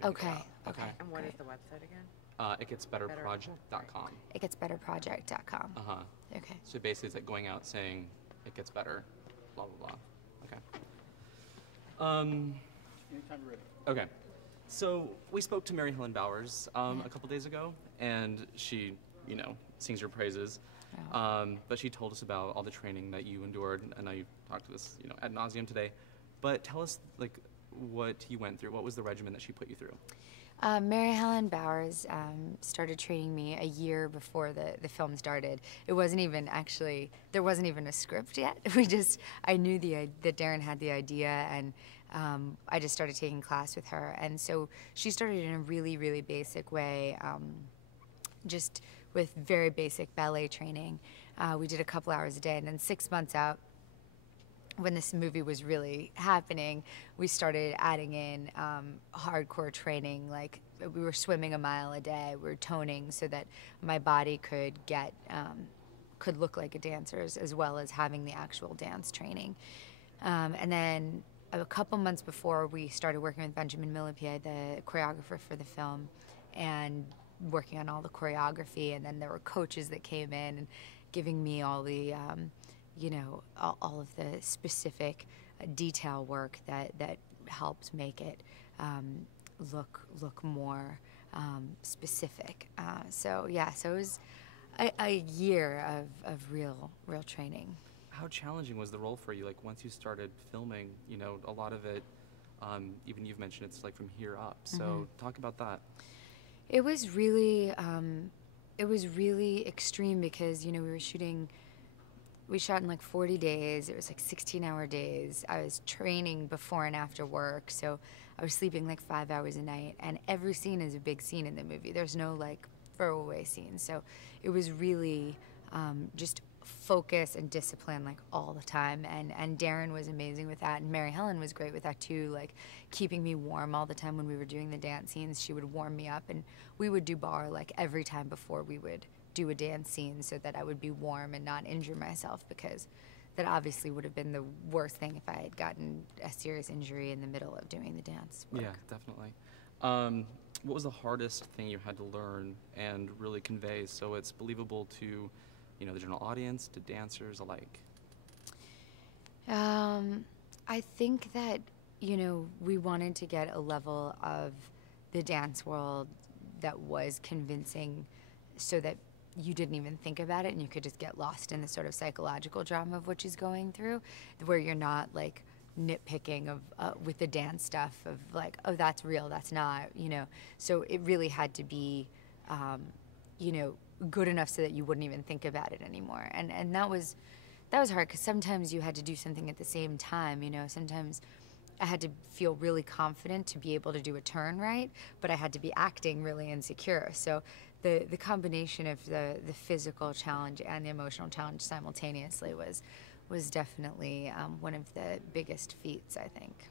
to go Okay. out. Okay. And what is Great. the website again? Itgetsbetterproject.com. Itgetsbetterproject.com. Uh-huh. Okay. So basically it's like going out saying, it gets better, blah, blah, blah. Okay. Anytime you're ready. Okay. So we spoke to Mary Helen Bowers a couple days ago, and she, sings your praises. Oh. But she told us about all the training that you endured, and now you've talked to us, ad nauseum today. But tell us, what you went through. What was the regimen that she put you through? Mary Helen Bowers started training me a year before the film started. It wasn't even there wasn't even a script yet. I knew that Darren had the idea, and I just started taking class with her. And so she started in a really, really basic way, just with very basic ballet training. We did a couple hours a day, and then 6 months out, when this movie was really happening, we started adding in hardcore training. Like, we were swimming a mile a day, we were toning so that my body could look like a dancer's, as well as having the actual dance training. And then a couple months before, we started working with Benjamin Millepied, the choreographer for the film, and working on all the choreography. And then there were coaches that came in and giving me all the all of the specific detail work that helped make it look more specific. So it was a year of real training. How challenging was the role for you? Once you started filming, a lot of it, even you've mentioned it's from here up. So talk about that. It was really extreme because we shot in 40 days. It was 16-hour days. I was training before and after work, so I was sleeping 5 hours a night. And every scene is a big scene in the movie. There's no throwaway scenes. So it was really just focus and discipline all the time. And Darren was amazing with that, and Mary Helen was great with that too. Keeping me warm all the time when we were doing the dance scenes. She would warm me up, and we would do bar every time before we would do a dance scene, so that I would be warm and not injure myself, because that obviously would have been the worst thing if I had gotten a serious injury in the middle of doing the dance work. Yeah, definitely. What was the hardest thing you had to learn and really convey so it's believable to, the general audience, to dancers alike? I think that, we wanted to get a level of the dance world that was convincing, so that you didn't even think about it and you could just get lost in the sort of psychological drama of what she's going through, where you're not nitpicking of with the dance stuff of oh, that's real, that's not, So it really had to be, good enough so that you wouldn't even think about it anymore. And that was hard, because sometimes you had to do something at the same time. Sometimes I had to feel really confident to be able to do a turn right, but I had to be acting really insecure. So the combination of the physical challenge and the emotional challenge simultaneously was definitely one of the biggest feats, I think.